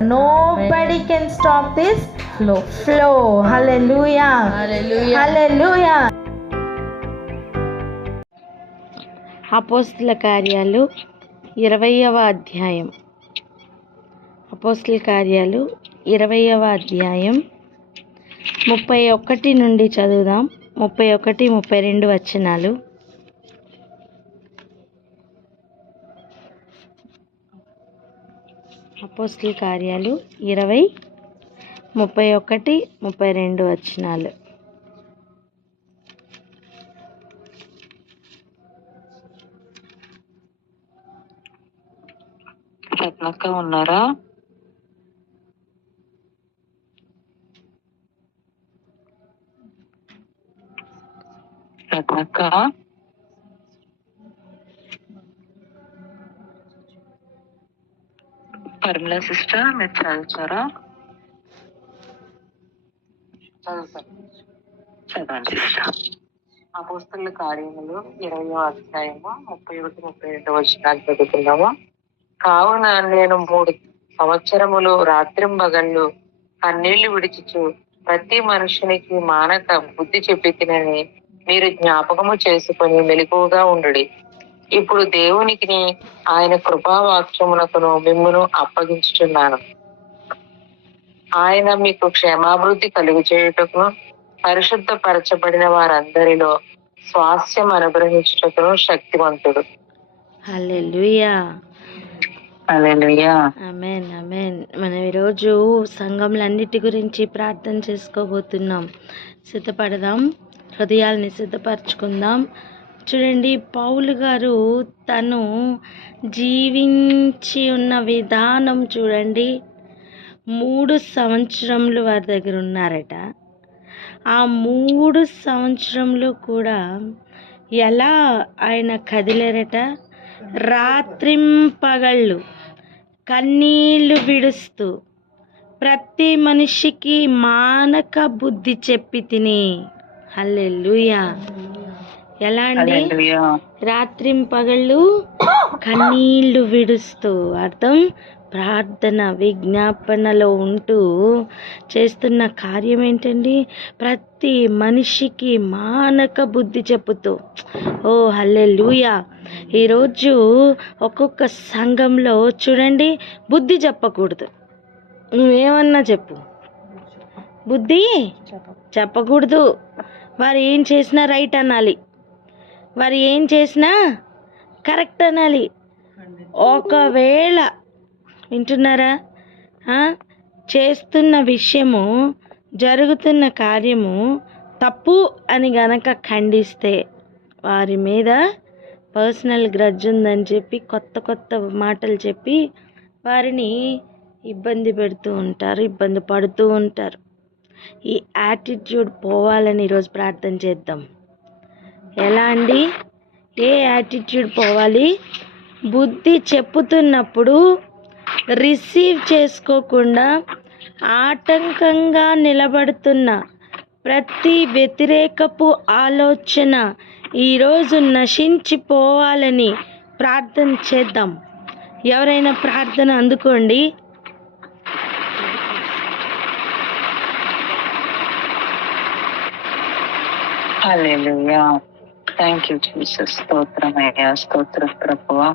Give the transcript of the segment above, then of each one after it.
Nobody can stop this flow. Hallelujah. Hallelujah. అపోస్తల కార్యాలు 20వ అధ్యాయం. అపోస్తల కార్యాలు 20వ అధ్యాయం 31 నుండి చదువుదాం. 31, 32 వచనాలు. అపోస్తల కార్యాలు 20, 31, 32 వచనాలు. రత్నక్క ఉన్నారా? రత్నక్క, పరిమళ సిస్టర్ మీరు చదువుతారా? చదవండి సిస్టర్. అపోస్తలుల కార్యములు 20వ అధ్యాయము 31, 32 వచనాలు చదువుతున్నాము. కావున నేను 3 సంవత్సరములు రాత్రింబగళ్ళు కన్నీళ్లు విడిచుచు ప్రతి మనుషునికి మానక బుద్ధి చెప్పి తినని మీరు జ్ఞాపకము చేసుకొని మెలకువగా ఉండుడి. ఇప్పుడు దేవునికి ఆయన కృపావాక్యమునకును మిమ్మును అప్పగించుచున్నాను. ఆయన మీకు క్షేమాభివృద్ధి కలుగు చేయుటకును పరిశుద్ధ పరచబడిన వారందరిలో స్వాస్థ్యం అనుగ్రహించుటకును శక్తివంతుడు. హల్లెలూయా. హల్లెలూయా. ఆమేన్, ఆమేన్. మనం ఈరోజు సంఘంలన్నిటి గురించి ప్రార్థన చేసుకోబోతున్నాం. సిద్ధపడదాం, హృదయాల్ని సిద్ధపరచుకుందాం. చూడండి, పౌలు గారు తను జీవించి ఉన్న విధానం చూడండి. 3 సంవత్సరములు వారి దగ్గర ఉన్నారట. ఆ 3 సంవత్సరములు కూడా ఎలా ఆయన కదిలేరట? రాత్రింపగళ్ళు కన్నీళ్లు విడుస్తూ ప్రతి మనిషికి మానక బుద్ధి చెప్పి తిని. హల్లెలూయా. ఎలా అండి? రాత్రింపగళ్ళు కన్నీళ్లు విడుస్తూ, అర్థం ప్రార్థన విజ్ఞాపనలో ఉంటూ చేస్తున్న కార్యం ఏంటండి? ప్రతి మనిషికి మానక బుద్ధి చెప్పుతూ. ఓ హల్లెలూయా. ఈరోజు ఒక్కొక్క సంఘంలో చూడండి, బుద్ధి చెప్పకూడదు. నువ్వేమన్నా చెప్పు, బుద్ధి చెప్పకూడదు. వారు ఏం చేసినా రైట్ అనాలి, వారు ఏం చేసినా కరెక్ట్ అనాలి. ఒకవేళ వింటున్నారా, చేస్తున్న విషయము, జరుగుతున్న కార్యము తప్పు అని గనక ఖండిస్తే వారి మీద పర్సనల్ గ్రడ్జ్ ఉందని చెప్పి కొత్త కొత్త మాటలు చెప్పి వారిని ఇబ్బంది పెడుతూ ఉంటారు, ఇబ్బంది పడుతూ ఉంటారు. ఈ యాటిట్యూడ్ పోవాలని ఈరోజు ప్రార్థన చేద్దాం. ఎలా అండి? ఏ యాటిట్యూడ్ పోవాలి? బుద్ధి చెప్పుతున్నప్పుడు రిసీవ్ చేసుకోకుండా ఆటంకంగా నిలబడుతున్న ప్రతి వ్యతిరేకపు ఆలోచన ఈరోజు నశించిపోవాలని ప్రార్థన చేద్దాం. ఎవరైనా ప్రార్థన అందుకోండి. హల్లెలూయా. Thank you Jesus. స్తోత్రమయ్యా, స్తోత్రం ప్రభువా.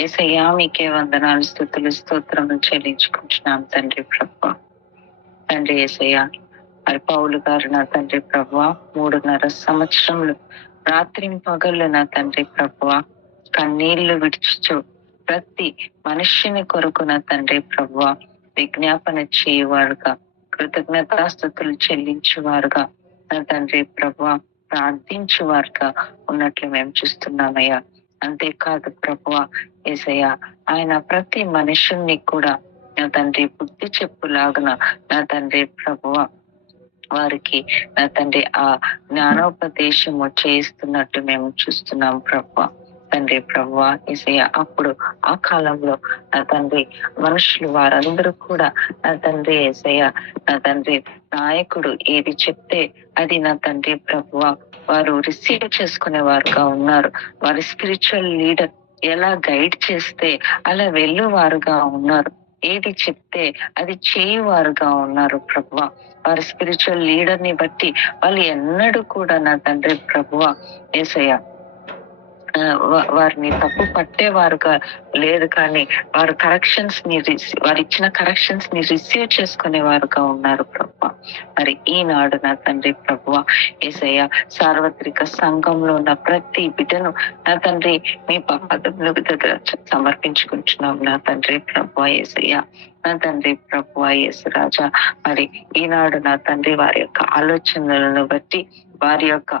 యేసయ్యా, మీకే వందనాలు, స్తుతులు, స్తోత్రములు చెల్లించుకుంటున్నాం తండ్రి ప్రభువా. తండ్రి యేసయ్యా, మరి పౌలు గారు నా తండ్రి ప్రభువా 3.5 సంవత్సరములు రాత్రింపగళ్ళు నా తండ్రి ప్రభువా కన్నీళ్లు విడుచుచు ప్రతి మనిషిని కొరకు నా తండ్రి ప్రభువా విజ్ఞాపన చేయవారుగా, కృతజ్ఞతాస్తుతులు చెల్లించేవారుగా నా తండ్రి ప్రభువా ప్రార్థించేవారుగా ఉన్నట్లు మేము చూస్తున్నామయ్యా. అంతేకాదు ప్రభువా యేసయ్యా, ఆయన ప్రతి మనుషుల్ని కూడా నా తండ్రి బుద్ధి చెప్పులాగున నా తండ్రి ప్రభువా వారికి నా తండ్రి ఆ జ్ఞానోపదేశము చేస్తున్నట్టు మేము చూస్తున్నాం ప్రభువా. తండ్రి ప్రభువా యేసయ్యా, అప్పుడు ఆ కాలంలో నా తండ్రి మనుషులు వారందరూ కూడా నా తండ్రి యేసయ్యా, నా తండ్రి నాయకుడు ఏది చెప్తే అది నా తండ్రి ప్రభువా వారు రిసీవ్ చేసుకునే వారుగా ఉన్నారు. వారి స్పిరిచువల్ లీడర్ ఎలా గైడ్ చేస్తే అలా వెళ్ళు వారుగా ఉన్నారు. ఏది చెప్తే అది చేయువారుగా ఉన్నారు ప్రభువా. వారి స్పిరిచువల్ లీడర్ ని బట్టి వాళ్ళు ఎన్నడూ కూడా నా తండ్రి ప్రభువా యేసయ్య వారిని తప్పు పట్టేవారుగా లేదు, కానీ వారు కరెక్షన్స్ ని వారు ఇచ్చిన కరెక్షన్స్ ని రిసీవ్ చేసుకునేవారుగా ఉన్నారు ప్రభువా. మరి ఈనాడు నా తండ్రి ప్రభువా యేసయ్య సార్వత్రిక సంఘంలో ఉన్న ప్రతి బిడ్డను నా తండ్రి మీ పదముల దగ్గర సమర్పించుకుంటున్నాం నా తండ్రి ప్రభువా యేసయ్య. నా తండ్రి ప్రభువా యేసు రాజా, మరి ఈనాడు నా తండ్రి వారి యొక్క ఆలోచనలను బట్టి, వారి యొక్క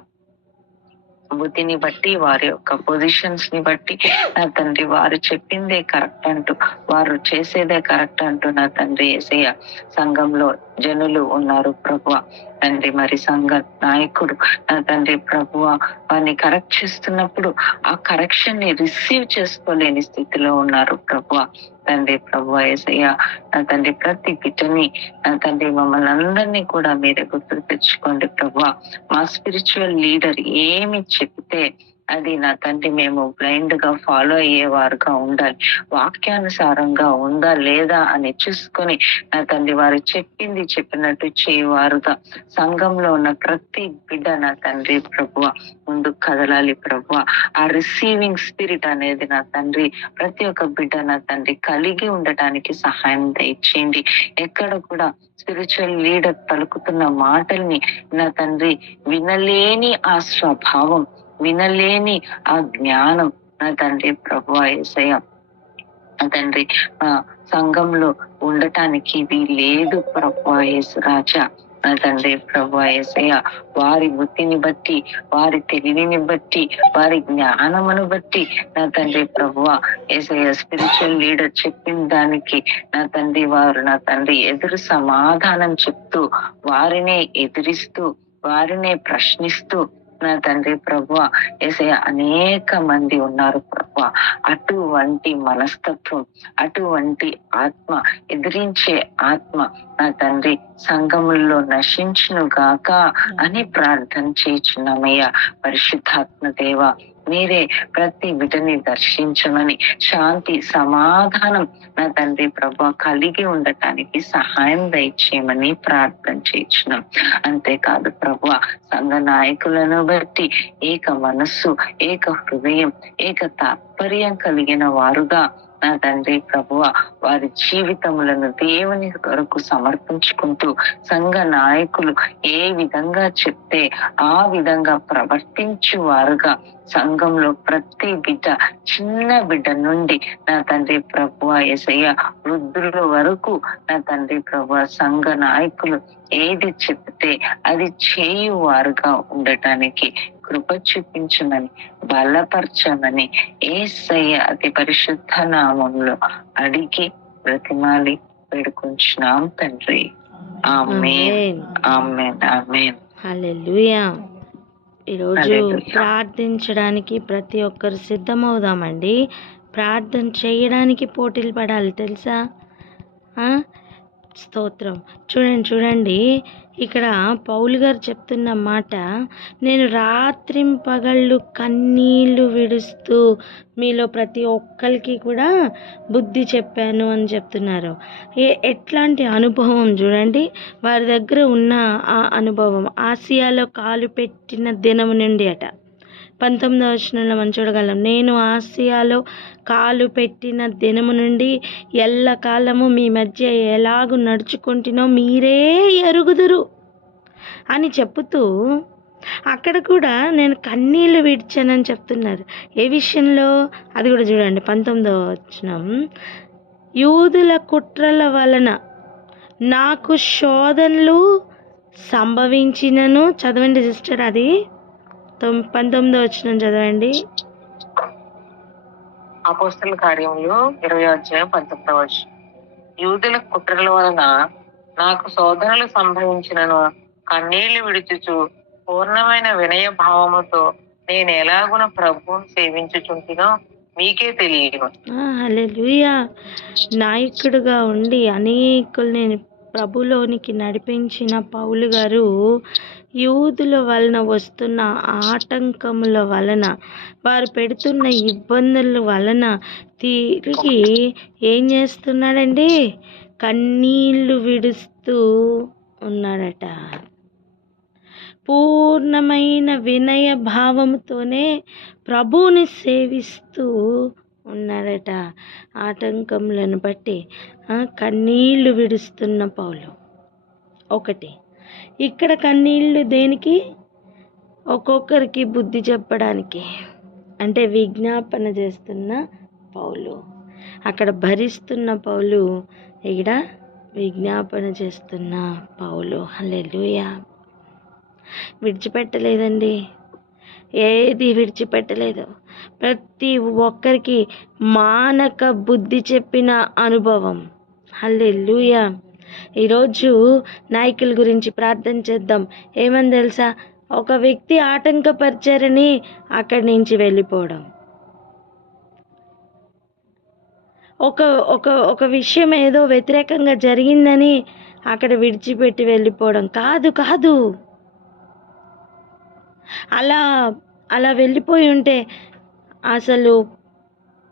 బుద్ధిని బట్టి, వారి యొక్క పొజిషన్స్ ని బట్టి నా తండ్రి వారు చెప్పిందే కరెక్ట్ అంటూ, వారు చేసేదే కరెక్ట్ అంటూ నా తండ్రి యేసయ్య సంఘంలో జనులు ఉన్నారు ప్రభువా. తండ్రి మరి సంఘ నాయకుడు నా తండ్రి ప్రభువా వారిని కరెక్ట్ చేస్తున్నప్పుడు ఆ కరెక్షన్ ని రిసీవ్ చేసుకోలేని స్థితిలో ఉన్నారు ప్రభువా. తండ్రి ప్రభువా యేసయ్య, నా తండ్రి ప్రతి బిడ్డని నా తండ్రి మమ్మల్ని అందరినీ కూడా మీరే గుర్తు తెచ్చుకోండి ప్రభువా. మా స్పిరిచువల్ లీడర్ ఏమి చెప్తే అది నా తండ్రి మేము బ్లైండ్ గా ఫాలో అయ్యేవారుగా ఉండాలి. వాక్యానుసారంగా ఉందా లేదా అని చూసుకొని నా తండ్రి వారు చెప్పింది చెప్పినట్టు చేయవారుగా సంఘంలో ఉన్న ప్రతి బిడ్డ నా తండ్రి ప్రభువా ముందుకు కదలాలి ప్రభువా. ఆ రిసీవింగ్ స్పిరిట్ అనేది నా తండ్రి ప్రతి ఒక్క బిడ్డ నా తండ్రి కలిగి ఉండటానికి సహాయం దయచేయండి. ఎక్కడ కూడా స్పిరిచువల్ లీడర్ పలుకుతున్న మాటల్ని నా తండ్రి వినలేని ఆ స్వభావం, వినలేని ఆ జ్ఞానం నా తండ్రి ప్రభువా యేసయ్య నా తండ్రి సంఘంలో ఉండటానికి ఇది లేదు ప్రభువా యేసు రాజా. నా తండ్రి ప్రభువా యేసయ్య వారి బుద్ధిని బట్టి, వారి తెలివిని బట్టి, వారి జ్ఞానమును బట్టి నా తండ్రి ప్రభువా యేసయ్య స్పిరిచువల్ లీడర్ చెప్పిన దానికి నా తండ్రి వారు నా తండ్రి ఎదురు సమాధానం చెప్తూ, వారినే ఎదిరిస్తూ, వారినే ప్రశ్నిస్తూ నా తండ్రి ప్రభువా యేసయ్య అనేక మంది ఉన్నారు ప్రభువా. అటువంటి మనస్తత్వం, అటువంటి ఆత్మ, ఎదిరించే ఆత్మ నా తండ్రి సంఘముల్లో నశించును గాక అని ప్రార్థన చేయుచున్నామయ్యా. పరిశుద్ధాత్మ దేవా మీరే ప్రతి బిడ్డని దర్శించమని, శాంతి సమాధానం నా తండ్రి ప్రభువా కలిగి ఉండటానికి సహాయం దయచేయమని ప్రార్థన చేయించున్నాం. అంతేకాదు ప్రభువా సంఘ నాయకులను బట్టి ఏక మనస్సు, ఏక హృదయం, ఏక తాత్పర్యం కలిగిన వారుగా నా తండ్రి ప్రభువా వారి జీవితములను దేవుని కొరకు సమర్పించుకుంటూ సంఘ నాయకులు ఏ విధంగా చెప్తే ఆ విధంగా ప్రవర్తించు వారుగా సంఘంలో ప్రతి బిడ్డ, చిన్న బిడ్డ నుండి నా తండ్రి ప్రభువా యేసయ్య వృద్ధుల వరకు నా తండ్రి ప్రభువా సంఘ నాయకులు ఏది చెప్తే అది చేయువారుగా ఉండటానికి కృప చూపించమని, బలపరచమని యేసయ్య అతి పరిశుద్ధ నామంలో అడిగి బ్రతిమాలి వేడుకుంటున్నాం తండ్రి. ఆమేన్, ఆమేన్, ఆమేన్. హల్లెలూయా. ఈరోజు ప్రార్థించడానికి ప్రతి ఒక్కరు సిద్ధమవుదామండి. ప్రార్థన చేయడానికి పోటీలు పడాలి తెలుసా? స్తోత్రం. చూడండి ఇక్కడ పౌలు గారు చెప్తున్న మాట, నేను రాత్రింపగళ్ళు కన్నీళ్లు విడుస్తూ మీలో ప్రతి ఒక్కరికి కూడా బుద్ధి చెప్పాను అని చెప్తున్నారు. ఎట్లాంటి అనుభవం చూడండి, వారి దగ్గర ఉన్న ఆ అనుభవం. ఆసియాలో కాలు పెట్టిన దినం నుండి అట 19వ వచనంలో మనం చూడగలం, నేను ఆసియాలో కాలు పెట్టిన దినము నుండి ఎల్లకాలము మీ మధ్య ఎలాగూ నడుచుకుంటునో మీరే ఎరుగుదురు అని చెప్తూ అక్కడ కూడా నేను కన్నీళ్లు విడిచానని చెప్తున్నారు. ఏ విషయంలో? అది కూడా చూడండి 19వ వచనం, యూదుల కుట్రల వలన నాకు శోధనలు సంభవించినను. చదవండి సిస్టర్, అది 19వ వచనం చదవండి. అపోస్తల కార్యములు 20వ అధ్యాయం 19వ వచనం, యూదుల కుట్రల వలన నాకు శోధనలు సంభవించినను కన్నీళ్లు విడుచుచు పూర్ణమైన వినయ భావముతో నేను ఎలాగున ప్రభువును సేవించుచుంటినో మీకే తెలియను. హల్లెలూయా. నాయకుడుగా ఉండి అనేకుల్ని ప్రభులోనికి నడిపించిన పౌలు గారు యూదుల వలన వస్తున్న ఆటంకముల వలన, వారు పెడుతున్న ఇబ్బందుల వలన తిరిగి ఏం చేస్తున్నాడండి? కన్నీళ్లు విడుస్తూ ఉన్నాడట. పూర్ణమైన వినయ భావంతోనే ప్రభువుని సేవిస్తూ ఉన్నాడట. ఆటంకములను బట్టి కన్నీళ్లు విడుస్తున్న పౌలు. ఒకటి, ఇక్కడ కన్నీళ్లు దేనికి? ఒక్కొక్కరికి బుద్ధి చెప్పడానికి, అంటే విజ్ఞాపన చేస్తున్న పౌలు. అక్కడ భరిస్తున్న పౌలు, ఇక్కడ విజ్ఞాపన చేస్తున్న పౌలు. హల్లెలూయా. విడిచిపెట్టలేదండి, ఏది విడిచిపెట్టలేదు. ప్రతి ఒక్కరికి మానక బుద్ధి చెప్పిన అనుభవం. హల్లెలూయా. ఈరోజు నాయకుల గురించి ప్రార్థన చేద్దాం. ఏమని తెలుసా? ఒక వ్యక్తి ఆటంకపరిచారని అక్కడి నుంచి వెళ్ళిపోవడం, ఒక విషయం ఏదో వ్యతిరేకంగా జరిగిందని అక్కడ విడిచిపెట్టి వెళ్ళిపోవడం కాదు. అలా వెళ్ళిపోయి ఉంటే అసలు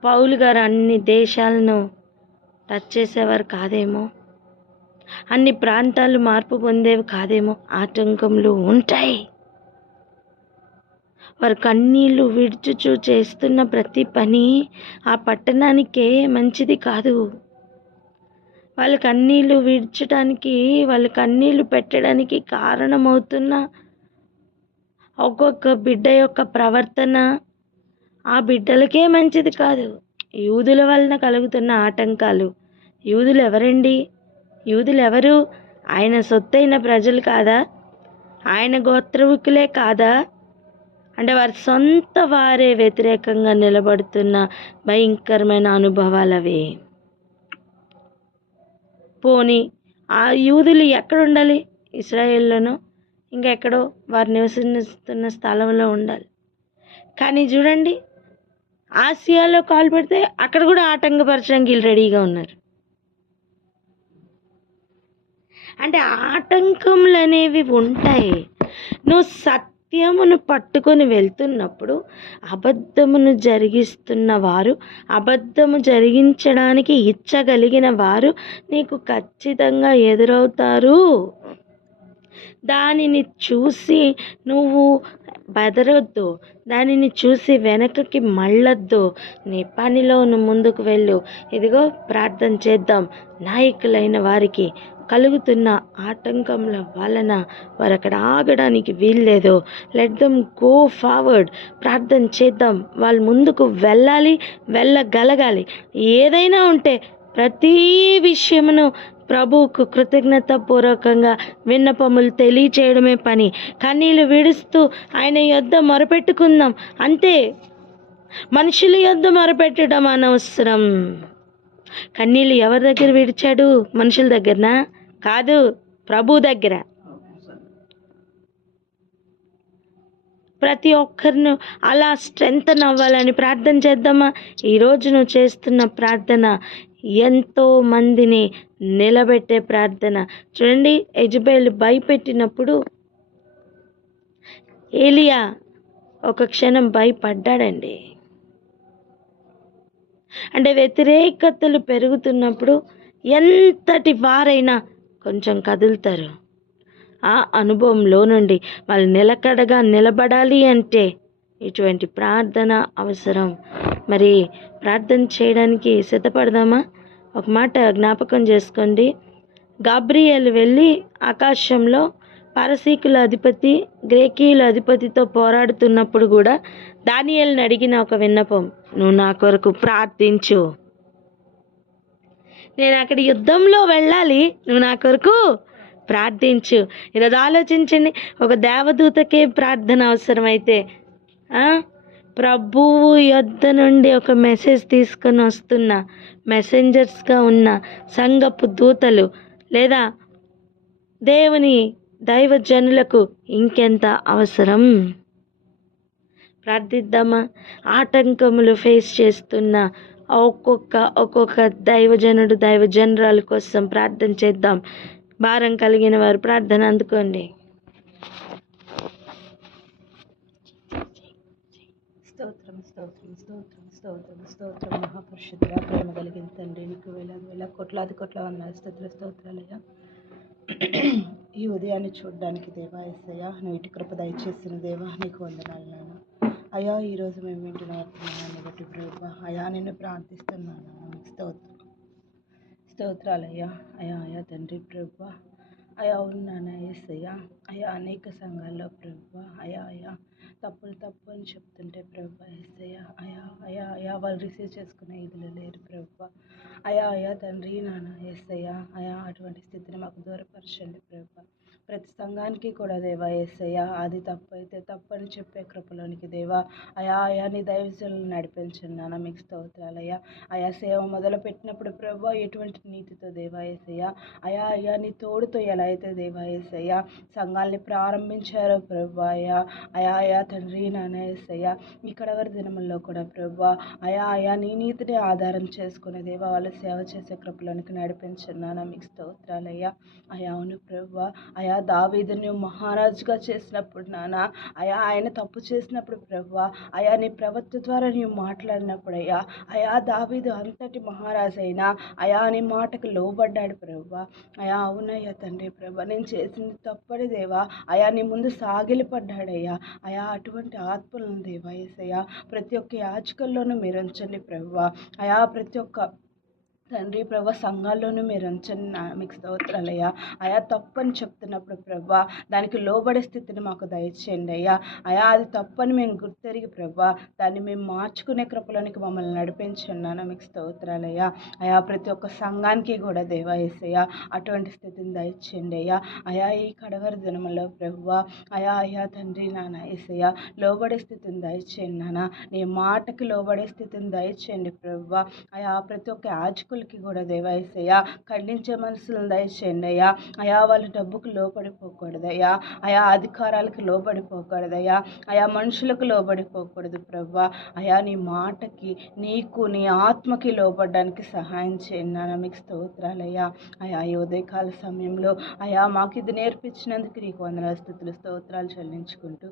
పౌలు గారు అన్ని దేశాలను టచ్ చేసేవారు కాదేమో, అన్ని ప్రాంతాలు మార్పు పొందేవి కాదేమో. ఆటంకములు ఉంటాయి. వారు కన్నీళ్లు విడుచుచు చేస్తున్న ప్రతి పని ఆ పట్టణానికే మంచిది కాదు. వాళ్ళ కన్నీళ్లు విడ్చడానికి, వాళ్ళ కన్నీళ్లు పెట్టడానికి కారణమవుతున్న ఒక్కొక్క బిడ్డ యొక్క ప్రవర్తన ఆ బిడ్డలకే మంచిది కాదు. యూదుల వలన కలుగుతున్న ఆటంకాలు. యూదులు ఎవరండి? యూదులు ఎవరు? ఆయన సొత్తైన ప్రజలు కాదా? ఆయన గోత్రవికులే కాదా? అంటే వారి సొంత వారే వ్యతిరేకంగా నిలబడుతున్న భయంకరమైన అనుభవాలు అవి. పోనీ ఆ యూదులు ఎక్కడ ఉండాలి? ఇశ్రాయేల్లోనో ఇంకెక్కడో వారు నివసిస్తున్న స్థలంలో ఉండాలి. కానీ చూడండి, ఆసియాలో కాలు పెడితే అక్కడ కూడా ఆటంకపరచడానికి వీళ్ళు రెడీగా ఉన్నారు. అంటే ఆటంకములు అనేవి ఉంటాయి. నువ్వు సత్యమును పట్టుకొని వెళ్తున్నప్పుడు అబద్ధమును జరిగిస్తున్న వారు, అబద్ధము జరిగించడానికి ఇచ్చగలిగిన వారు నీకు ఖచ్చితంగా ఎదురవుతారు. దానిని చూసి నువ్వు బెదరొద్దు, దానిని చూసి వెనకకి మళ్ళొద్దు. నీ పనిలో నువ్వు ముందుకు వెళ్ళు. ఇదిగో ప్రార్థన చేద్దాం. నాయకులైన వారికి కలుగుతున్న ఆటంకముల వలన వారు అక్కడ ఆగడానికి వీల్లేదు. Let them go forward. ప్రార్థన చేద్దాం. వాళ్ళు ముందుకు వెళ్ళగలగాలి. ఏదైనా ఉంటే ప్రతి విషయమును ప్రభువుకు కృతజ్ఞతాపూర్వకంగా విన్నపములు తెలియచేయడమే పని. కన్నీళ్ళు విడుస్తూ ఆయన యొద్ద మొరపెట్టుకుందాం అంతే. మనుషుల యొద్ద మొరపెట్టడం అనవసరం. కన్నీళ్ళు ఎవరి దగ్గర విడిచాడు? మనుషుల దగ్గరనా? కాదు, ప్రభు దగ్గర. ప్రతి ఒక్కరిను అలా స్ట్రెంగ్తన్ అవ్వాలని ప్రార్థన చేద్దామా? ఈరోజు నువ్వు చేస్తున్న ప్రార్థన ఎంతో మందిని నిలబెట్టే ప్రార్థన. చూడండి, యెజబెల్ భయపెట్టినప్పుడు ఏలియా ఒక క్షణం భయపడ్డాడండి. అంటే వ్యతిరేకతలు పెరుగుతున్నప్పుడు ఎంతటి వారైనా కొంచెం కదులుతారు. ఆ అనుభవంలో నుండి వాళ్ళు నిలకడగా నిలబడాలి అంటే ఇటువంటి ప్రార్థన అవసరం. మరి ప్రార్థన చేయడానికి సిద్ధపడదామా? ఒక మాట జ్ఞాపకం చేసుకోండి. గాబ్రియేలు వెళ్ళి ఆకాశంలో పారసీకుల అధిపతి, గ్రేకీయుల అధిపతితో పోరాడుతున్నప్పుడు కూడా దానియేలుని అడిగిన ఒక విన్నపం, నువ్వు నా కొరకు ప్రార్థించు. నేను అక్కడ యుద్ధంలో వెళ్ళాలి, నువ్వు నా కొరకు ప్రార్థించు. ఈరోజు ఆలోచించండి, ఒక దేవదూతకే ప్రార్థన అవసరమైతే ప్రభువు యొద్ద నుండి ఒక మెసేజ్ తీసుకొని వస్తున్న మెసెంజర్స్గా ఉన్న సంఘపు దూతలు లేదా దేవుని దైవజనులకు ఇంకెంత అవసరం. ప్రార్థిద్దామా? ఆటంకములు ఫేస్ చేస్తున్న ఒక్కొక్క దైవజనుడు దైవజనరాల కోసం ప్రార్థన చేద్దాం. భారం కలిగిన వారు ప్రార్థన అందుకోండి. స్తోత్రం మహాపరిశుద్ధుడా, ప్రేమ కలిగిన తండ్రి, నీకు వేల కోట్లాది వందనాలు, స్తోత్రాలయ్యా. ఈ ఉదయాన్ని చూడడానికి దేవా యేసయ్యా, నువ్వు ఇటు కృప దయచేసిన దేవా నీకు వందనాలు నాన్న. అయ్యా, ఈరోజు మేము వింటున్న వర్తమానాన్ని బట్టి ప్రభా అయా నిన్ను ప్రార్థిస్తున్నాను నాన్న. స్తోత్రాలయ్యా. అయా తండ్రి ప్రభా అయా ఉన్నానా యేసయ్యా. అయా అనేక సంఘాల్లో ప్రభా అయా తప్పు అని చెప్తుంటే ప్రభా యేసయ్యా అయా వాళ్ళు రిసీవ్ చేసుకునే ఇదిలో లేరు ప్రభా అయా తండ్రి నాన్న యేసయ్యా. అటువంటి స్థితిని మాకు దూరపరచండి ప్రభా. ప్రతి సంఘానికి కూడా దేవా యేసయ్యా, అది తప్పని చెప్పే కృపలోనికి దేవా అయా నీ దైవజనులను నడిపించండి నాన్న. మీకు స్తోత్రాలయ్యా. సేవ మొదలు పెట్టినప్పుడు ప్రభా ఎటువంటి నీతితో దేవా యేసయ్యా అయా నీ తోడుతో ఎలా అయితే దేవా యేసయ్యా సంఘాలని ప్రారంభించారో ప్రభా అయా తండ్రి నాన్న యేసయ్యా, ఇక్కడ వరి దినముల్లో కూడా ప్రభా అయా నీ నీతిని ఆధారం చేసుకునే దేవా వాళ్ళు సేవ చేసే కృపలోనికి నడిపించండి నాన్న. మీకు స్తోత్రాలయ్యా. అవును ప్రభా దావీదుని మహారాజుగా చేసినప్పుడు నాన్న ఆయన తప్పు చేసినప్పుడు ప్రభా నీ ప్రవక్త ద్వారా నీవు మాట్లాడినప్పుడు అయా దావీదు అంతటి మహారాజు అయినా నీ మాటకు లోబడ్డాడు ప్రభా అవునయ్యా తండ్రి ప్రభా, నేను చేసింది తప్పని దేవా నీ ముందు సాగిలిపడ్డాడయ్యా అటువంటి ఆత్మలను దేవా యేసయ్యా ప్రతి ఒక్క యాచకుల్లోనూ మీరు ఉంచండి ప్రభా ప్రతి ఒక్క తండ్రి ప్రభా సంఘాల్లోనూ మీరు ఉంచండి. మీకు స్తోత్రాలయ్యా. తప్పని చెప్తున్నప్పుడు ప్రభా దానికి లోబడే స్థితిని మాకు దయచేయండి అయ్యా అది తప్పని మేము గుర్తెరిగి ప్రభా దాన్ని మేము మార్చుకునే కృపలోనికి మమ్మల్ని నడిపించున్నాను. మీకు స్తోత్రాలయ్యా. ప్రతి ఒక్క సంఘానికి కూడా దేవా యేసయ్యా అటువంటి స్థితిని దయచేయండి అయ్యా ఈ కడవరి దినములో ప్రభా అయా తండ్రి నాన్న యేసయ్యా లోబడే స్థితిని దయచేయండి నాన్న. నీ మాటకి లోబడే స్థితిని దయచేయండి ప్రభా ప్రతి ఒక్క యాజకులకి కూడా దేవా యేసయ్యా ఖండించే మనసులను దయచేయండి అయా వాళ్ళు డబ్బుకు లోబడిపోకూడదయ్యా అధికారాలకు లోబడిపోకూడదయ్యా మనుషులకు లోబడిపోకూడదు ప్రభా నీ మాటకి నీకు నీ ఆత్మకి లోబడడానికి సహాయం చేయండి నాన్న. మీకు స్తోత్రాలయ్యా. ఈ ఉదయకాల సమయంలో మాకు ఇది నేర్పించినందుకు నీకు వందనాలు, స్తుతులు, స్తోత్రాలు చెల్లించుకుంటూ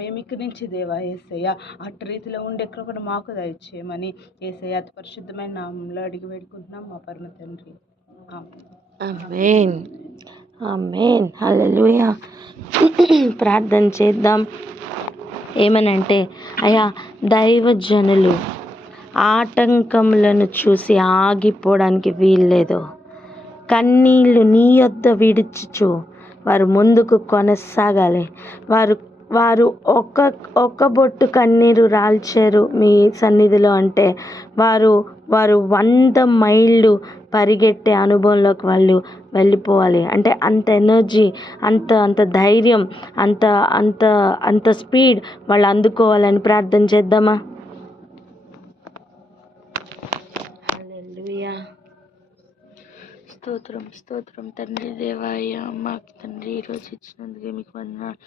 మేము ఇక్కడి నుంచి దేవా యేసయ్యా అటు రీతిలో ఉండే కృపను మాకు దయచేయమని యేసయ్య అతి పరిశుద్ధమైన నామంలో అడిగి వేడుకుంటున్నాం మా పరమ తండ్రి. ఆమేన్ ఆమేన్ హల్లెలూయా. ప్రార్థన చేద్దాం. ఏమనంటే అయ్యా దైవజనులు ఆటంకములను చూసి ఆగిపోవడానికి వీల్లేదు. కన్నీళ్ళు నీ యొద్ద విడిచుచు వారు ముందుకు కొనసాగాలి. వారు ఒక్క బొట్టు కన్నీరు రాల్చారు మీ సన్నిధిలో అంటే వారు 100 మైళ్ళు పరిగెట్టే అనుభవంలోకి వాళ్ళు వెళ్ళిపోవాలి. అంటే అంత ఎనర్జీ, అంత ధైర్యం, అంత స్పీడ్ వాళ్ళు అందుకోవాలని ప్రార్థన చేద్దామా? హల్లెలూయా. స్తోత్రం తండ్రి దేవా మాకు తండ్రి ఈరోజు ఇచ్చినందుకే మీకు వందనాలు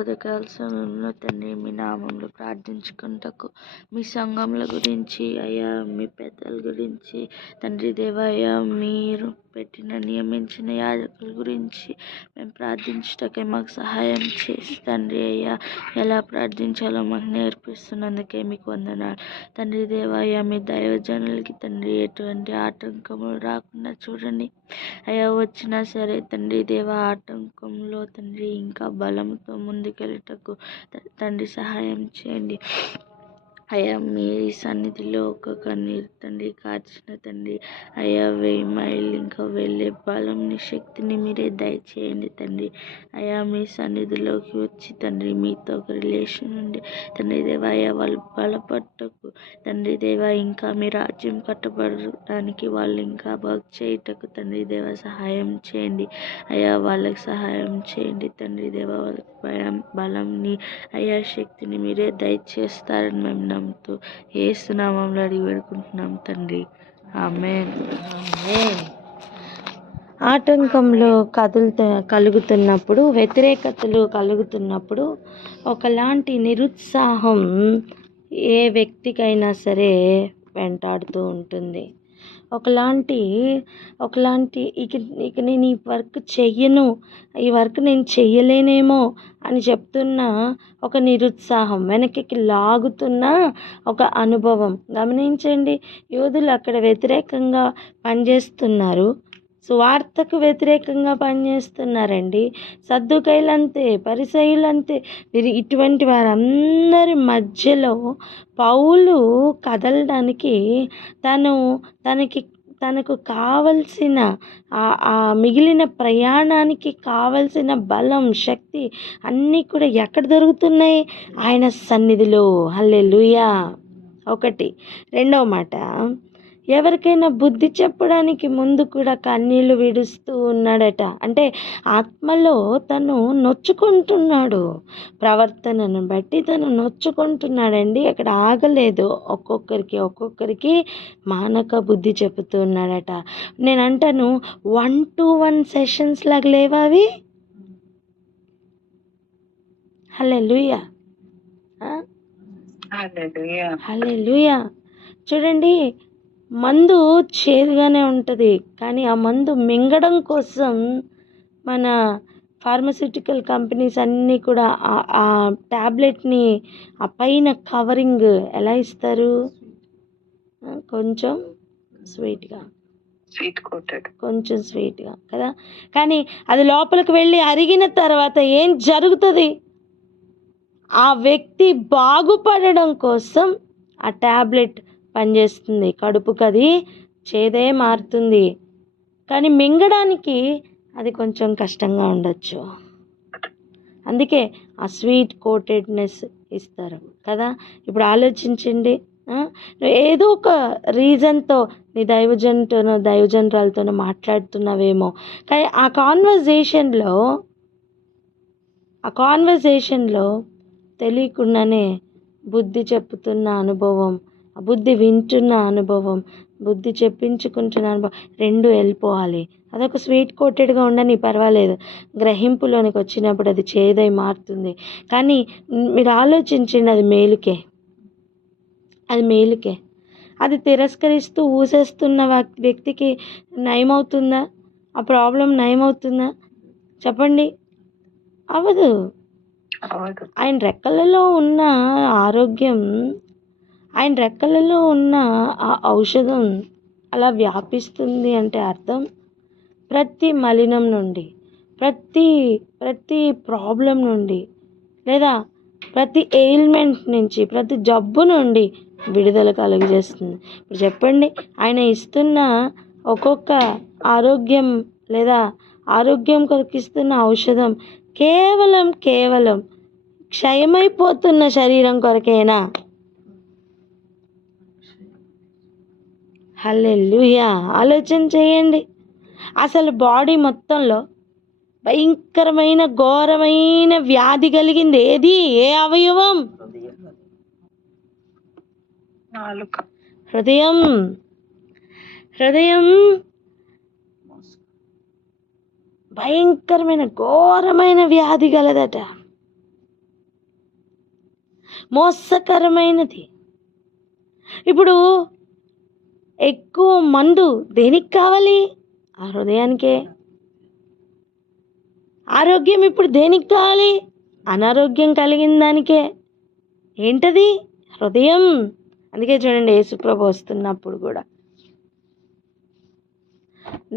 ఉదయకాల సమయంలో తండ్రి మీ నామంలో ప్రార్థించుకుంటకు మీ సంఘముల గురించి మీ పెద్దల గురించి తండ్రి దేవా మీరు నియమించిన యాజకుల గురించి మేము ప్రార్థించటకే మాకు సహాయం చేసి తండ్రి ఎలా ప్రార్థించాలో మాకు నేర్పిస్తున్నందుకే మీకు వందనాలు తండ్రి దేవా. మీ దైవజనులకి తండ్రి ఎటువంటి ఆటంకములు రాకుండా చూడండి వచ్చినా సరే తండ్రి దేవా ఆటంకంలో తండ్రి ఇంకా బలంతో ముందుకెళ్ళటకు తండ్రి సహాయం చేయండి మీ సన్నిధిలో ఒక కన్నీరు తండ్రి కార్చిన తండ్రి 1000 మైళ్ళు ఇంకా వెళ్ళే బలంని శక్తిని మీరే దయచేయండి తండ్రి. మీ సన్నిధిలోకి వచ్చి తండ్రి మీతో ఒక రిలేషన్ ఉండి తండ్రి దేవా వాళ్ళు బలపడటకు తండ్రి దేవా ఇంకా మీ రాజ్యం కట్టబడడానికి వాళ్ళు ఇంకా వర్క్ చేయటకు తండ్రి దేవా సహాయం చేయండి వాళ్ళకి సహాయం చేయండి తండ్రి దేవా. వాళ్ళకి బలంని శక్తిని మీరే దయచేస్తారని మేము నమ్ముతూ యేసు నామములో అడిగి వేడుకుంటున్నాం తండ్రి. ఆమేన్. ఆటంకంలో కలుగుతున్నప్పుడు, వ్యతిరేకతలు కలుగుతున్నప్పుడు ఒకలాంటి నిరుత్సాహం ఏ వ్యక్తికైనా సరే వెంటాడుతూ ఉంటుంది. ఒకలాంటి ఇక ఇక నేను ఈ వర్క్ చెయ్యను, ఈ వర్క్ నేను చెయ్యలేనేమో అని చెప్తున్న ఒక నిరుత్సాహం, వెనక్కి లాగుతున్న ఒక అనుభవం గమనించండి. యూదులు అక్కడ వ్యతిరేకంగా పనిచేస్తున్నారు, సువార్తకు వ్యతిరేకంగా పనిచేస్తున్నారండి. సద్దుకైలంతే, పరిసయ్యులంతే. వీరు ఇటువంటి వారందరి మధ్యలో పౌలు కదలడానికి తనకు కావలసిన ఆ మిగిలిన ప్రయాణానికి కావలసిన బలం, శక్తి అన్నీ కూడా ఎక్కడ దొరుకుతున్నాయి? ఆయన సన్నిధిలో. హల్లెలూయా. ఒకటి. రెండవ మాట, ఎవరికైనా బుద్ధి చెప్పడానికి ముందు కూడా కన్నీళ్లు విడుస్తూ ఉన్నాడట. అంటే ఆత్మలో తను నొచ్చుకుంటున్నాడు, ప్రవర్తనను బట్టి తను నొచ్చుకుంటున్నాడండి. అక్కడ ఆగలేదు, ఒక్కొక్కరికి మానక బుద్ధి చెబుతూ ఉన్నాడట. నేను అంటాను, 1-to-1 సెషన్స్ లాగా లేవా అవి? హల్లెలూయా. హల్లెలూయా. చూడండి, మందు చేదుగానే ఉంటుంది, కానీ ఆ మందు మింగడం కోసం మన ఫార్మస్యూటికల్ కంపెనీస్ అన్నీ కూడా ఆ ట్యాబ్లెట్ని ఆ పైన కవరింగ్ ఎలా ఇస్తారు? కొంచెం స్వీట్గా, కొంచెం స్వీట్గా కదా. కానీ అది లోపలికి వెళ్ళి అరిగిన తర్వాత ఏం జరుగుతుంది? ఆ వ్యక్తి బాగుపడడం కోసం ఆ ట్యాబ్లెట్ పనిచేస్తుంది, కడుపుకి అది చేదే మారుతుంది, కానీ మింగడానికి అది కొంచెం కష్టంగా ఉండొచ్చు. అందుకే ఆ స్వీట్ కోటెడ్నెస్ ఇస్తారు కదా. ఇప్పుడు ఆలోచించండి, ఏదో ఒక రీజన్తో నీ దైవజనరాలతోనో మాట్లాడుతున్నావేమో, కానీ ఆ కాన్వర్జేషన్లో తెలియకుండానే బుద్ధి చెప్పుతున్న అనుభవం, బుద్ధి వింటున్న అనుభవం, బుద్ధి చెప్పించుకుంటున్న అనుభవం, రెండు వెళ్ళిపోవాలి. అదొక స్వీట్ కోటెడ్గా ఉండని పర్వాలేదు, గ్రహింపులోనికి వచ్చినప్పుడు అది చేదై మారుతుంది. కానీ మీరు ఆలోచించండి, అది మేలుకే. అది తిరస్కరిస్తూ ఊసేస్తున్న వ్యక్తికి నయమవుతుందా? ఆ ప్రాబ్లం నయమవుతుందా? చెప్పండి. అవ్వదు. ఆయన రెక్కలలో ఉన్న ఆరోగ్యం, ఆయన రెక్కలలో ఉన్న ఆ ఔషధం అలా వ్యాపిస్తుంది అంటే అర్థం, ప్రతి మలినం నుండి, ప్రతి ప్రాబ్లం నుండి, లేదా ప్రతి ఎయిల్మెంట్ నుంచి, ప్రతి జబ్బు నుండి విడుదల కలుగజేస్తుంది. ఇప్పుడు చెప్పండి, ఆయన ఇస్తున్న ఒక్కొక్క ఆరోగ్యం లేదా ఆరోగ్యం కొరకు ఇస్తున్న ఔషధం కేవలం క్షయమైపోతున్న శరీరం కొరకేనా? హల్లెలూయా. ఆలోచన చేయండి. అసలు బాడీ మొత్తంలో భయంకరమైన ఘోరమైన వ్యాధి కలిగింది ఏది? ఏ అవయవం? హృదయం. భయంకరమైన ఘోరమైన వ్యాధి గలదట, మోసకరమైనది. ఇప్పుడు ఎక్కువ మందు దేనికి కావాలి? ఆ హృదయానికే. ఆరోగ్యం ఇప్పుడు దేనికి కావాలి? అనారోగ్యం కలిగిన దానికే. ఏంటది? హృదయం. అందుకే చూడండి, యేసుప్రభు వస్తున్నప్పుడు కూడా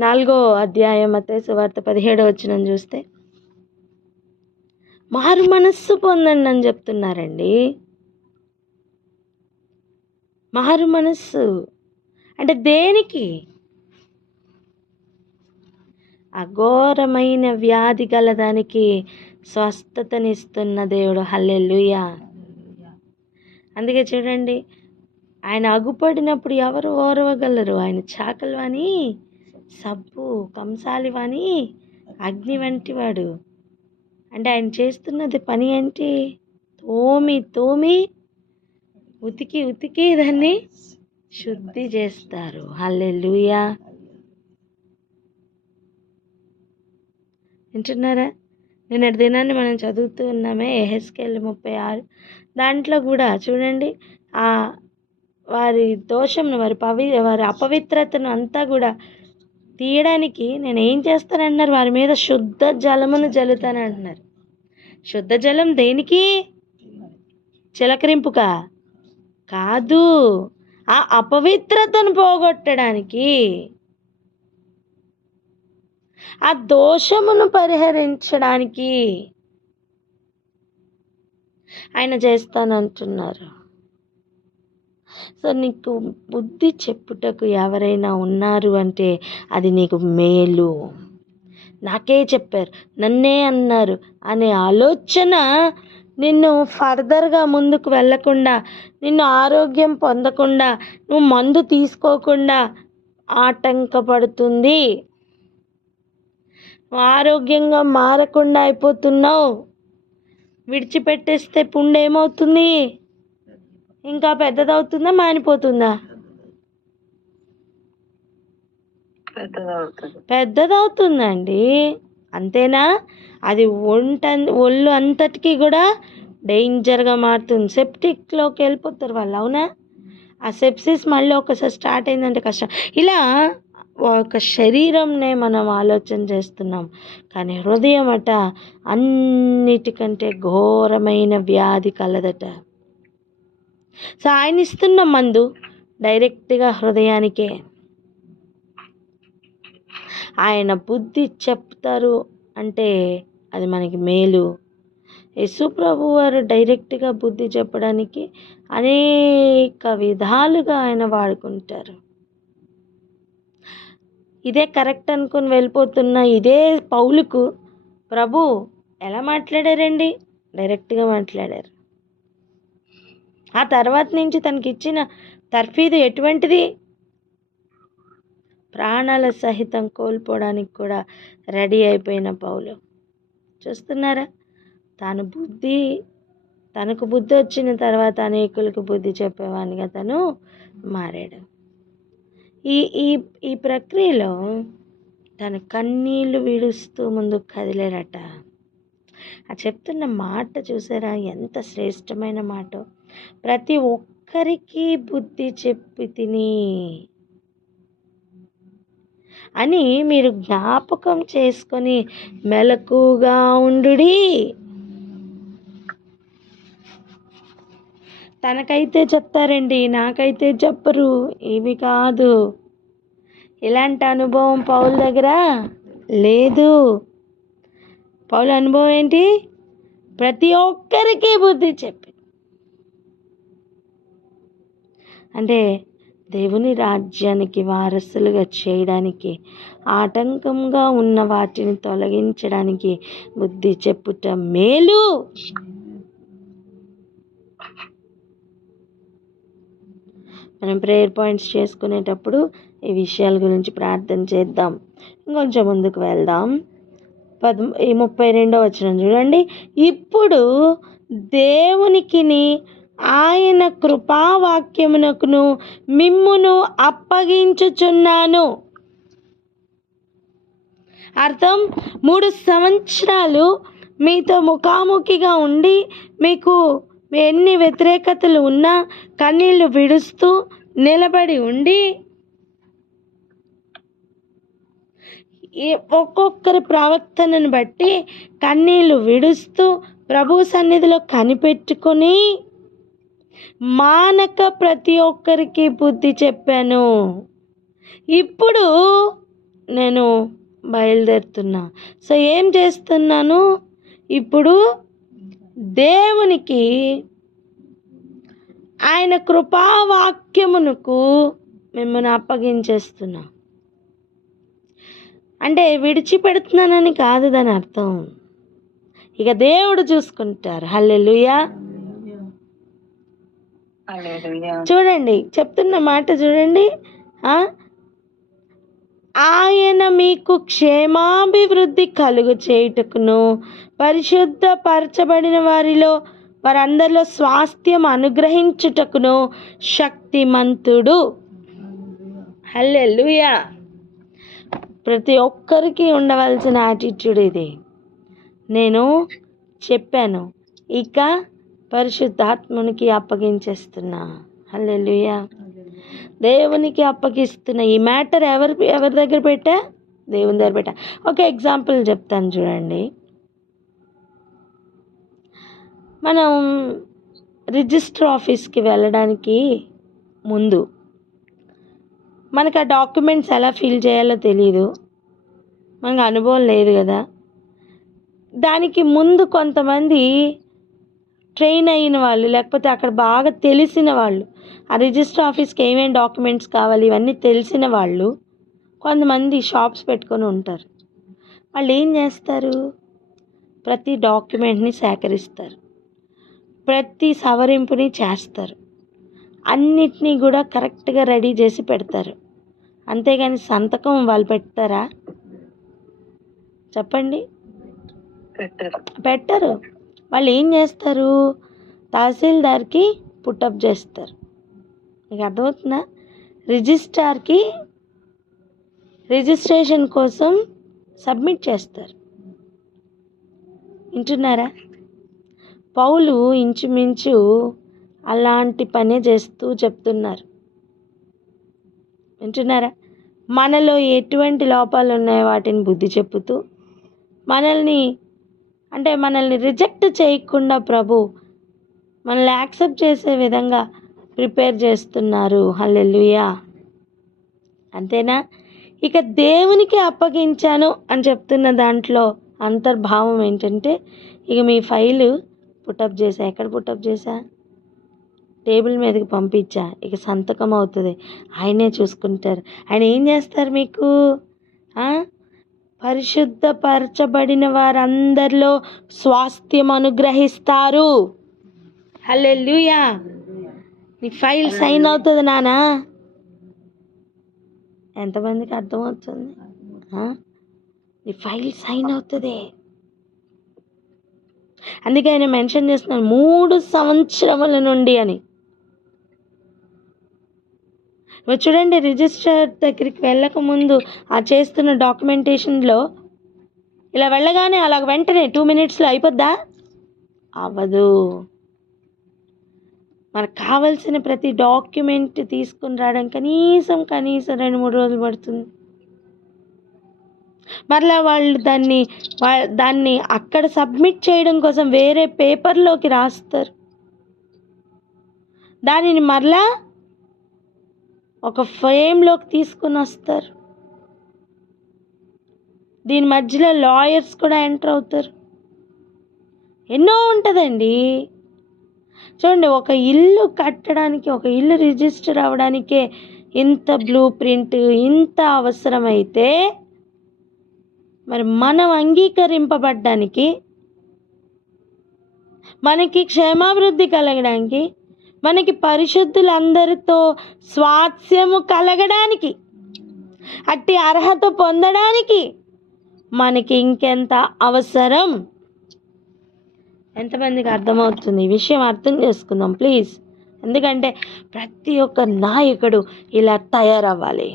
4వ అధ్యాయం మత్తయి సువార్త 17వ వచనం చూస్తే, మారు మనస్సు పొందండి అని చెప్తున్నారండి. మారు మనస్సు అంటే దేనికి? అఘోరమైన వ్యాధి గలదానికి స్వస్థతనిస్తున్న దేవుడు. హల్లెలూయా. అందుకే చూడండి, ఆయన అగుపడినప్పుడు ఎవరు ఓర్వగలరు? ఆయన చాకలివాని, సబ్బు కంసాలివాని, అగ్ని వంటి వాడు. అంటే ఆయన చేస్తున్నది పని ఏంటి? తోమి ఉతికి దాన్ని శుద్ధి చేస్తారు. హల్లెలూయా. వింటున్నారా? నిన్నటి దినాన్ని మనం చదువుతూ ఉన్నామే, యెహెజ్కేలు 36, దాంట్లో కూడా చూడండి, వారి దోషంను వారి అపవిత్రతను అంతా కూడా తీయడానికి నేను ఏం చేస్తానంటున్నారు, వారి మీద శుద్ధ జలమును జల్లుతానంటున్నారు. శుద్ధ జలం దేనికి? చిలకరింపుగా కాదు, ఆ అపవిత్రతను పోగొట్టడానికి, ఆ దోషమును పరిహరించడానికి ఆయన చేస్తానంటున్నారు. సో నీకు బుద్ధి చెప్పుటకు ఎవరైనా ఉన్నారు అంటే అది నీకు మేలు. నాకే చెప్పారు, నన్నే అన్నారు అనే ఆలోచన నిన్ను ఫర్దర్గా ముందుకు వెళ్ళకుండా, నిన్ను ఆరోగ్యం పొందకుండా, నువ్వు మందు తీసుకోకుండా ఆటంకపడుతుంది. నువ్వు ఆరోగ్యంగా మారకుండా అయిపోతున్నావు. విడిచిపెట్టేస్తే పుండు ఏమవుతుంది? ఇంకా పెద్దదవుతుందా, మానిపోతుందా? పెద్దదవుతుందండి. అంతేనా? అది ఒళ్ళు అంతటికీ కూడా డేంజర్గా మారుతుంది. సెప్టిక్లోకి వెళ్ళిపోతారు వాళ్ళు. అవునా? ఆ సెప్సిస్ మళ్ళీ ఒకసారి స్టార్ట్ అయిందంటే కష్టం. ఇలా ఒక శరీరంనే మనం ఆలోచన చేస్తున్నాం, కానీ హృదయం అట అన్నిటికంటే ఘోరమైన వ్యాధి కలదట. సో ఆయన ఇస్తున్న మందు డైరెక్ట్గా హృదయానికే. ఆయన బుద్ధి చెప్తారు అంటే అది మనకి మేలు. యేసు ప్రభు వారు డైరెక్ట్గా బుద్ధి చెప్పడానికి అనేక విధాలుగా ఆయన వాడుకుంటారు. ఇదే కరెక్ట్ అనుకుని వెళ్ళిపోతున్న ఇదే పౌలుకు ప్రభు ఎలా మాట్లాడారండి? డైరెక్ట్గా మాట్లాడారు. ఆ తర్వాత నుంచి తనకిచ్చిన తర్ఫీదు ఎటువంటిది? ప్రాణాల సహితం కోల్పోవడానికి కూడా రెడీ అయిపోయిన పౌలు. చూస్తున్నారా? తనకు బుద్ధి వచ్చిన తర్వాత అనేకులకు బుద్ధి చెప్పేవానిగా తను మారాడు. ఈ ప్రక్రియలో తన కన్నీళ్లు విడుస్తూ ముందుకు కదిలేరట. ఆ చెప్తున్న మాట చూసారా, ఎంత శ్రేష్టమైన మాట. ప్రతి ఒక్కరికి బుద్ధి చెప్పి తిని అని మీరు జ్ఞాపకం చేసుకొని మెలకుగా ఉండుడి. తనకైతే చెప్తారండి, నాకైతే చెప్పరు. ఇవి కాదు. ఇలాంటి అనుభవం పౌలు దగ్గర లేదు. పౌలు అనుభవం ఏంటి? ప్రతి ఒక్కరికి బుద్ధి చెప్పి, అంటే దేవుని రాజ్యానికి వారసులుగా చేయడానికి, ఆటంకంగా ఉన్న వాటిని తొలగించడానికి బుద్ధి చెప్పుట మేలు. మనం ప్రేయర్ పాయింట్స్ చేసుకునేటప్పుడు ఈ విషయాల గురించి ప్రార్థన చేద్దాం. ఇంకొంచెం ముందుకు వెళ్దాం. 32వ వచనం చూడండి. ఇప్పుడు దేవునికిని ఆయన కృపావాక్యమునకును మిమ్మును అప్పగించుచున్నాను. అర్థం, 3 సంవత్సరాలు మీతో ముఖాముఖిగా ఉండి, మీకు ఎన్ని వ్యతిరేకతలు ఉన్నా కన్నీళ్లు విడుస్తూ నిలబడి ఉండి, ఒక్కొక్కరి ప్రవర్తనను బట్టి కన్నీళ్లు విడుస్తూ ప్రభు సన్నిధిలో కనిపెట్టుకొని మానక ప్రతి ఒక్కరికి బుద్ధి చెప్పాను. ఇప్పుడు నేను బయలుదేరుతున్నా. సో ఏం చేస్తున్నాను? ఇప్పుడు దేవునికి ఆయన కృపావాక్యమునకు మిమ్మల్ని అప్పగించేస్తున్నా. అంటే విడిచిపెడుతున్నానని కాదు దాని అర్థం. ఇక దేవుడు చూసుకుంటారు. హల్లెలూయా. చూడండి, చెప్తున్న మాట చూడండి. ఆయన మీకు క్షేమాభివృద్ధి కలుగు చేయుటకును పరిశుద్ధపరచబడిన వారందరిలో స్వాస్థ్యం అనుగ్రహించుటకును శక్తిమంతుడు. హల్లెలూయా. ప్రతి ఒక్కరికి ఉండవలసిన యాటిట్యూడ్ ఇది. నేను చెప్పాను, ఇక పరిశుద్ధాత్మునికి అప్పగించేస్తున్నా. హల్లెలూయా. దేవునికి అప్పగిస్తున్న ఈ మ్యాటర్ ఎవరి దగ్గర పెట్టా? దేవుని దగ్గర పెట్టా. ఒక ఎగ్జాంపుల్ చెప్తాను చూడండి. మనం రిజిస్టర్ ఆఫీస్కి వెళ్ళడానికి ముందు మనకు ఆ డాక్యుమెంట్స్ ఎలా ఫిల్ చేయాలో తెలియదు, మనకు అనుభవం లేదు కదా. దానికి ముందు కొంతమంది ట్రైన్ అయిన వాళ్ళు, లేకపోతే అక్కడ బాగా తెలిసిన వాళ్ళు, ఆ రిజిస్టర్ ఆఫీస్కి ఏమేమి డాక్యుమెంట్స్ కావాలి ఇవన్నీ తెలిసిన వాళ్ళు కొంతమంది షాప్స్ పెట్టుకొని ఉంటారు. వాళ్ళు ఏం చేస్తారు? ప్రతి డాక్యుమెంట్ని సేకరిస్తారు, ప్రతి సవరింపుని చేస్తారు, అన్నిటినీ కూడా కరెక్ట్గా రెడీ చేసి పెడతారు. అంతేగాని సంతకం వాళ్ళు పెడతారా? చెప్పండి, పెట్టరు. వాళ్ళు ఏం చేస్తారు? తహసీల్దార్కి పుట్టప్ చేస్తారు. మీకు అర్థమవుతుందా? రిజిస్ట్రార్కి రిజిస్ట్రేషన్ కోసం సబ్మిట్ చేస్తారు. వింటున్నారా? పౌలు ఇంచుమించు అలాంటి పనే చేస్తూ చెప్తున్నారు. వింటున్నారా? మనలో ఎటువంటి లోపాలు ఉన్నాయో వాటిని బుద్ధి చెప్పుతూ మనల్ని రిజెక్ట్ చేయకుండా ప్రభు మనల్ని యాక్సెప్ట్ చేసే విధంగా ప్రిపేర్ చేస్తున్నారు. హల్లెలూయా. అంతేనా? ఇక దేవునికి అప్పగించాను అని చెప్తున్న దాంట్లో అంతర్భావం ఏంటంటే, ఇక మీ ఫైలు పుటప్ చేశా. ఎక్కడ పుటప్ చేశా? టేబుల్ మీదకి పంపించా. ఇక సంతకం అవుతుంది, ఆయనే చూసుకుంటారు. ఆయన ఏం చేస్తారు? మీకు పరిశుద్ధపరచబడిన వారందరిలో స్వాస్థ్యం అనుగ్రహిస్తారు. హల్లెలూయా. నీ ఫైల్ సైన్ అవుతుంది నానా. ఎంతమందికి అర్థమవుతుంది? నీ ఫైల్ సైన్ అవుతుంది. అందుకే ఆయన మెన్షన్ చేస్తున్నాను 3 సంవత్సరముల నుండి అని. చూడండి, రిజిస్టర్ దగ్గరికి వెళ్ళక ముందు ఆ చేస్తున్న డాక్యుమెంటేషన్లో ఇలా వెళ్ళగానే అలా వెంటనే 2 minutesలో అయిపోద్దా? అవ్వదు. మనకు కావాల్సిన ప్రతి డాక్యుమెంట్ తీసుకుని రావడం కనీసం 2-3 రోజులు పడుతుంది. మరలా వాళ్ళు దాన్ని అక్కడ సబ్మిట్ చేయడం కోసం వేరే పేపర్లోకి రాస్తారు. దానిని మరలా ఒక ఫ్రేమ్లోకి తీసుకుని వస్తారు. దీని మధ్యలో లాయర్స్ కూడా ఎంటర్ అవుతారు. ఎన్నో ఉంటుందండి. చూడండి, ఒక ఇల్లు కట్టడానికి, ఒక ఇల్లు రిజిస్టర్ అవ్వడానికే ఇంత బ్లూ ప్రింట్ ఇంత అవసరమైతే, మరి మనం అంగీకరింపబడ్డానికి, మనకి క్షేమాభివృద్ధి కలగడానికి, మనకి పరిశుద్ధులందరితో స్వాస్థ్యము కలగడానికి, అట్టి అర్హత పొందడానికి మనకి ఇంకెంత అవసరం? ఎంతమందికి అర్థమవుతుంది? ఈ విషయం అర్థం చేసుకుందాం ప్లీజ్. ఎందుకంటే ప్రతి ఒక్క నాయకుడు ఇలా తయారవ్వాలి.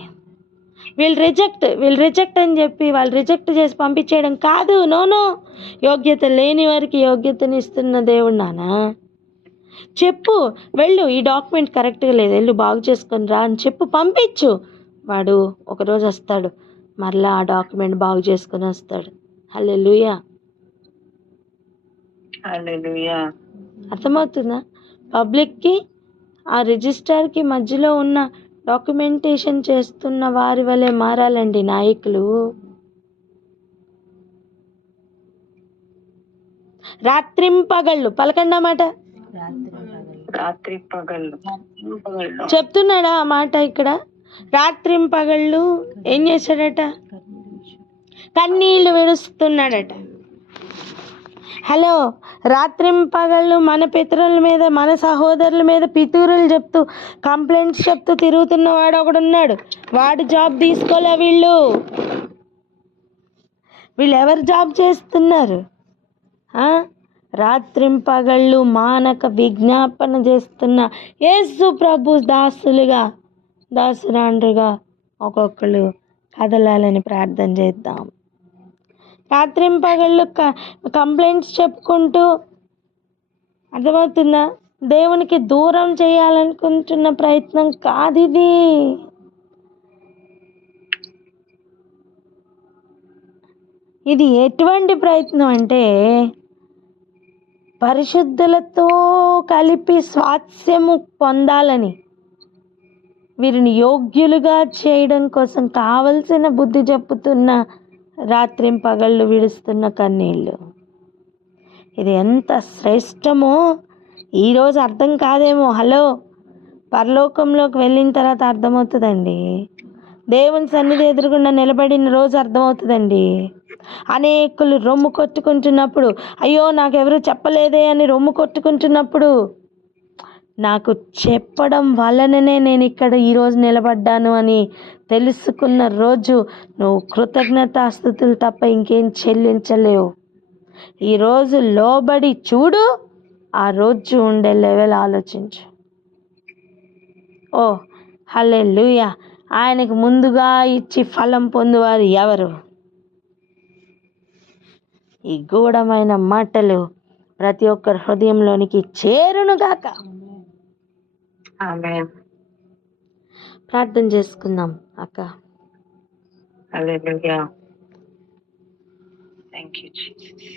వీళ్ళు రిజెక్ట్ అని చెప్పి వాళ్ళు రిజెక్ట్ చేసి పంపించేయడం కాదు. నో. యోగ్యత లేని వారికి యోగ్యతని ఇస్తున్న దేవుడు నానా. చెప్పు, వెళ్ళు, ఈ డాక్యుమెంట్ కరెక్ట్గా లేదు, వెళ్ళు బాగు చేసుకొని రా అని చెప్పు, పంపించు. వాడు ఒకరోజు వస్తాడు, మరలా ఆ డాక్యుమెంట్ బాగు చేసుకొని వస్తాడు. హల్లెలూయా. అర్థమవుతుందా? పబ్లిక్కి ఆ రిజిస్ట్రార్కి మధ్యలో ఉన్న డాక్యుమెంటేషన్ చేస్తున్న వారి వలె మారాలండి నాయకులు. రాత్రింపగళ్ళు పలకండి మాట. చెప్తున్నాడా ఆ మాట ఇక్కడ? రాత్రింపగళ్ళు ఏం చేశాడట? కన్నీళ్లు విడుస్తున్నాడట. హలో, రాత్రింపగళ్ళు మన పితరుల మీద, మన సహోదరుల మీద పితూరులు చెప్తూ, కంప్లైంట్స్ చెప్తూ తిరుగుతున్నవాడు ఒకడున్నాడు. వాడు జాబ్ తీసుకోలే. వీళ్ళు ఎవరు జాబ్ చేస్తున్నారు? రాత్రింపగళ్ళు మానక విజ్ఞాపన చేస్తున్న యేసు ప్రభు దాసురాండ్రుగా ఒక్కొక్కరు కదలాలని ప్రార్థన చేద్దాం. రాత్రింపగళ్ళు కంప్లైంట్స్ చెప్పుకుంటూ, అర్థమవుతుందా? దేవునికి దూరం చేయాలనుకుంటున్న ప్రయత్నం కాదు ఇది. ఇది ఎటువంటి ప్రయత్నం అంటే పరిశుద్ధులతో కలిపి స్వాస్యము పొందాలని, వీరిని యోగ్యులుగా చేయడం కోసం కావలసిన బుద్ధి చెప్పుతున్న రాత్రింపగళ్ళు విడుస్తున్న కన్నీళ్ళు. ఇది ఎంత శ్రేష్టమో ఈరోజు అర్థం కాదేమో. హలో, పరలోకంలోకి వెళ్ళిన తర్వాత అర్థమవుతుందండి. దేవుని సన్నిధి ఎదురుగుండా నిలబడిన రోజు అర్థమవుతుందండి. అనేకులు రొమ్ము కొట్టుకుంటున్నప్పుడు, అయ్యో నాకెవరు చెప్పలేదే అని రొమ్ము కొట్టుకుంటున్నప్పుడు, నాకు చెప్పడం వలననే నేను ఇక్కడ ఈరోజు నిలబడ్డాను అని తెలుసుకున్న రోజు నువ్వు కృతజ్ఞతాస్తుతులు తప్ప ఇంకేం చెల్లించలేవు. ఈరోజు లోబడి చూడు, ఆ రోజు ఉండే లెవెల్ ఆలోచించు. ఓ హల్లెలూయా. ఆయనకు ముందుగా ఇచ్చి ఫలం పొందువారు ఎవరు? ఈ గూఢమైన మాటలు ప్రతి ఒక్కరి హృదయంలోనికి చేరునుగాక. ఆమేన్. ప్రార్థన చేసుకుందాం అక్క. హల్లెలూయా. Thank you Jesus.